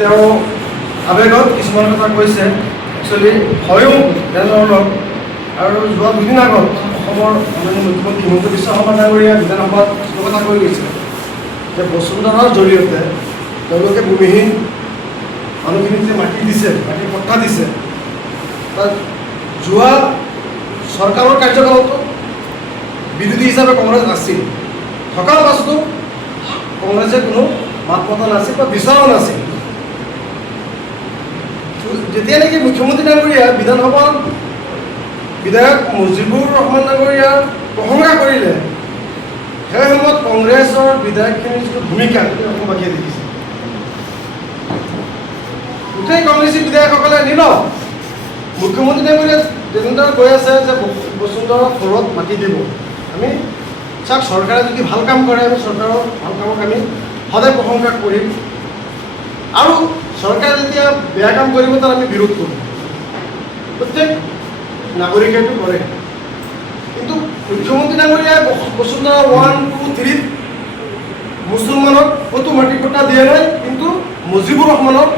তেওঁ আৱেগত কিছুমান কথা কৈছে, একচুৱেলি হয়ো তেনেধৰণৰ। আৰু যোৱা দুদিন আগত অসমৰ মাননীয় মুখ্যমন্ত্ৰী হিমন্ত বিশ্ব শৰ্মা ডাঙৰীয়াই বিধানসভাত কিছু কথা কৈ গৈছে যে বসুন্ধৰাৰ জৰিয়তে তেওঁলোকে ভূমিহীন মানুহখিনিক যে মাটি দিছে, মাটিৰ পট্টা দিছে, তাত যোৱা চৰকাৰৰ কাৰ্যকালতো বিৰোধী হিচাপে কংগ্ৰেছ আছিল, থকাৰ পাছতো কংগ্ৰেছে কোনো মাত মতা নাছিল বা বিচৰাও নাছিল। যেতিয়া নেকি মুখ্যমন্ত্ৰী ডাঙৰীয়া বিধানসভাৰ বিধায়ক মুজিবুৰ ৰহমান ডাঙৰীয়াৰ প্ৰশংসা কৰিলে, সেই সময়ত কংগ্ৰেছৰ বিধায়কখিনিৰ যিটো ভূমিকা অসমবাসীয়ে দেখিছে। গোটেই কংগ্ৰেছী বিধায়কসকলে নীৰৱ। মুখ্যমন্ত্ৰী ডাঙৰীয়াই যেনেদৰে কৈ আছে যে বসুন্ধৰা ফ'ৰত মাটি দিব, আমি চাওক চৰকাৰে যদি ভাল কাম কৰে আমি চৰকাৰৰ ভাল কামক আমি সদায় প্ৰশংসা কৰিম, আৰু চৰকাৰে যেতিয়া বেয়া কাম কৰিব তাত আমি বিৰোধ কৰিম। প্ৰত্যেক নাগৰিকেতো কৰে, কিন্তু মুখ্যমন্ত্ৰী ডাঙৰীয়াই বসুন্ধৰা 1, 2, 3 মুছলমানক ক'তো মাটি পট্টা দিয়া নাই, কিন্তু মুজিবুৰ ৰহমানৰ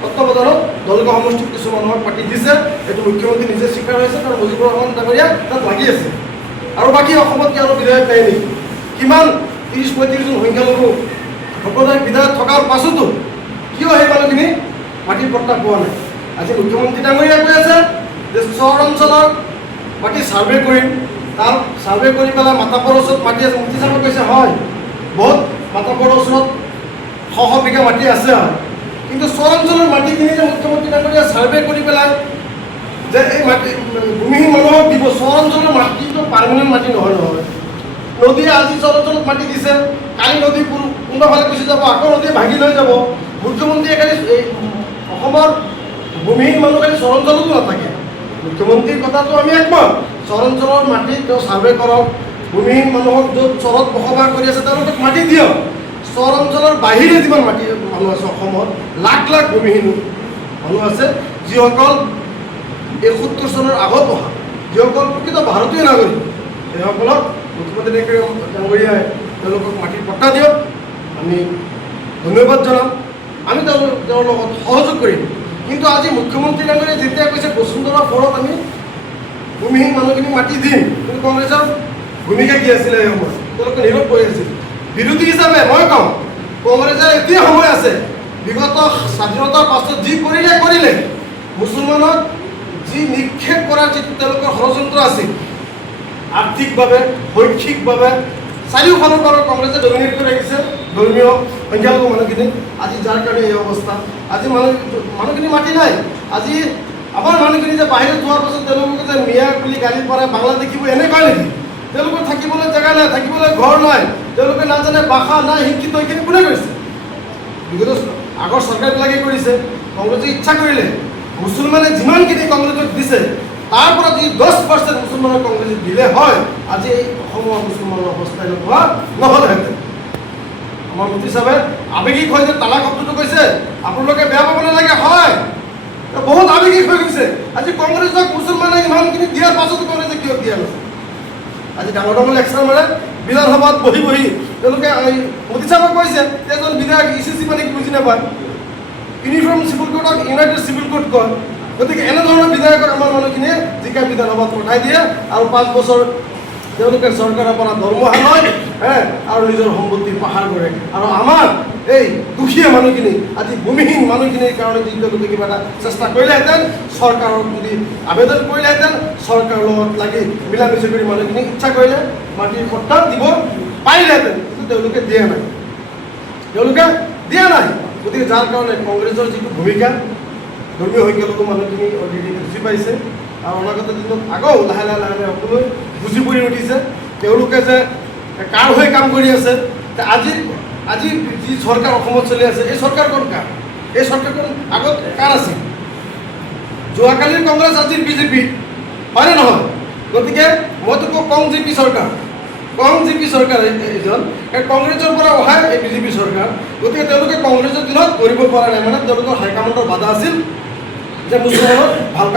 তত্ত্বাৱধানত দলগা সমষ্টিত কিছু মানুহক মাটি দিছে। এইটো মুখ্যমন্ত্ৰী নিজে স্বীকাৰ হৈছে, কাৰণ মুজিবুৰ ৰহমান ডাঙৰীয়া তাত লাগি আছে। আৰু বাকী অসমত কি আৰু বিধায়ক নাই নেকি? কিমান 30-35 জন সংখ্যালঘু সম্প্ৰদায়ৰ বিধায়ক থকাৰ পাছতো কিয় সেই মানুহখিনি মাটিৰ পট্টা পোৱা নাই? আজি মুখ্যমন্ত্ৰী ডাঙৰীয়াই কৈ আছে যে চহৰ অঞ্চলৰ মাটি ছাৰ্ভে কৰিম, তাৰ ছাৰ্ভে কৰি পেলাই মাতাপৰ ওচৰত মাটি আছে। মুফতি চাহাবে কৈছে হয়, বহুত মাতাপৰ ওচৰত শ বিঘা মাটি আছে, হয়, কিন্তু চহৰ অঞ্চলৰ মাটিখিনি যে মুখ্যমন্ত্ৰী ডাঙৰীয়াই ছাৰ্ভে কৰি পেলাই যে এই মাটি ভূমিহীন মানুহক দিব, চহৰ অঞ্চলৰ মাটিটো পাৰ্মানেণ্ট মাটি নহয়। নদীয়ে আজি চহৰ অঞ্চলত মাটি দিছে, কালি নদী কোনোবাফালে গুচি যাব, আকৌ নদীয়ে ভাঙি লৈ যাব। মুখ্যমন্ত্ৰীয়ে খালি এই অসমৰ ভূমিহীন মানুহ খালি চহৰ অঞ্চলতো নাথাকে। মুখ্যমন্ত্ৰীৰ কথাটো আমি একমত, চহৰ অঞ্চলৰ মাটি তেওঁ ছাৰ্ভে কৰক, ভূমিহীন মানুহক য'ত চহৰত বসবাস কৰি আছে তেওঁলোকক মাটি দিয়ক। চহৰ অঞ্চলৰ বাহিৰে যিমান মাটি মানুহ আছে অসমত, লাখ লাখ ভূমিহীন মানুহ আছে, যিসকল এই 70 চনৰ আগত অহা, যিসকল প্ৰকৃত ভাৰতীয় নাগৰিক, সেইসকলক মুখ্যমন্ত্ৰী ডাঙৰীয়াই তেওঁলোকক মাটিৰ পট্টা দিয়ক। আমি ধন্যবাদ জনাম, আমি তেওঁৰ লগত সহযোগ কৰিম। কিন্তু আজি মুখ্যমন্ত্ৰী ডাঙৰীয়াই যেতিয়া কৈছে বসুন্ধৰা ফ'ৰত আমি ভূমিহীন মানুহখিনিক মাটি দিম, কিন্তু কংগ্ৰেছৰ ভূমিকা কি আছিলে? এই সময়ত তেওঁলোকে নীৰৱ হৈ আছিল। বিৰোধী হিচাপে মই কওঁ, কংগ্ৰেছৰ এতিয়া সময় আছে, বিগত স্বাধীনতাৰ পাছত যি কৰিলে মুছলমানক যি নিক্ষেপ কৰাৰ যিটো তেওঁলোকৰ ষড়যন্ত্ৰ আছিল, আৰ্থিকভাৱে শৈক্ষিকভাৱে চাৰিওফালৰ পৰা কংগ্ৰেছে ডমিনেট কৰি ৰাখিছে ধৰ্মীয় সংখ্যালঘু মানুহখিনিক। আজি যাৰ কাৰণে এই অৱস্থা, আজি মানুহখিনি মাটি নাই। আজি আমাৰ মানুহখিনি যে বাহিৰত যোৱাৰ পাছত তেওঁলোকে যে মিয়া বুলি গালি পাৰে, বাংলা দেখিব এনে কয় নেকি? তেওঁলোকৰ থাকিবলৈ জেগা নাই, থাকিবলৈ ঘৰ নাই, তেওঁলোকে নাজানে ভাষা নাই, শিক্ষিত এইখিনি কোনে কৰিছে? বিগত আগৰ চৰকাৰবিলাকে কৰিছে। কংগ্ৰেছে ইচ্ছা কৰিলে মুছলমানে যিমানখিনি কংগ্ৰেছক দিছে তাৰ পৰা যদি 10% মুছলমানক কংগ্ৰেছে দিলে হয়, আজি এই অসমৰ মুছলমানৰ অৱস্থা এনেকুৱা নহ'লহেঁতেন। আমাৰ মুফতি চাহাবে আৱেগিক হৈ যে তালাক শব্দটো কৈছে, আপোনালোকে বেয়া পাব নালাগে, হয় বহুত আৱেগিক হৈ গৈছে। আজি কংগ্ৰেছক মুছলমানে ইমানখিনি দিয়াৰ পাছতো কংগ্ৰেছে কিয় দিয়া নাছিল? আজি ডাঙৰ ডাঙৰ লেকচাৰ মাৰে বিধানসভাত বহি তেওঁলোকে। মুফতি চাহাবে কৈছে এজন বিধায়ক ECC মানে কি বুজি নাপায়, ইউনিফৰ্ম চিভিল কোডক ইউনাইটেড চিভিল কোড কয়। গতিকে এনেধৰণৰ বিধায়কক আমাৰ মানুহখিনিয়ে জিকাই বিধানসভাত পঠাই দিয়ে, আৰু 5 বছৰ তেওঁলোকে চৰকাৰৰ পৰা দৰমহা লয়, আৰু নিজৰ সম্পত্তি পাহাৰ কৰে। আৰু আমাৰ এই দুখীয়া মানুহখিনি, আজি ভূমিহীন মানুহখিনিৰ কাৰণে যদি তেওঁলোকে কিবা এটা চেষ্টা কৰিলেহেঁতেন, চৰকাৰক যদি আবেদন কৰিলেহেঁতেন, চৰকাৰৰ লগত লাগি মিলা মিছি কৰি মানুহখিনিক ইচ্ছা কৰিলে মাটিৰ পট্টা দিব পাৰিলেহেঁতেন, কিন্তু তেওঁলোকে দিয়া নাই। গতিকে যাৰ কাৰণে কংগ্ৰেছৰ যিটো ভূমিকা ধৰ্মীয় সংখ্যালঘু মানুহখিনি অলৰেডি বুজি পাইছে, আৰু অনাগত দিনত আকৌ লাহে লাহে সকলোৱে বুজি পৰি উঠিছে তেওঁলোকে যে কাৰ হৈ কাম কৰি আছে। আজি যি চৰকাৰ অসমত চলি আছে, এই চৰকাৰখন কাৰ? এই চৰকাৰখন আগত কাৰ আছিল? যোৱাকালিৰ কংগ্ৰেছ, আজিৰ বিজেপি, হয়নে নহয়? গতিকে মইতো কওঁ জিপি চৰকাৰ, এইজন কংগ্ৰেছৰ পৰা অহা এই বিজেপি চৰকাৰ। গতিকে তেওঁলোকে কংগ্ৰেছৰ দিনত কৰিব পৰা নাই, মানে তেওঁলোকৰ হাইকমাণ্ডৰ বাধা আছিল যে মুছলমানৰ ভাল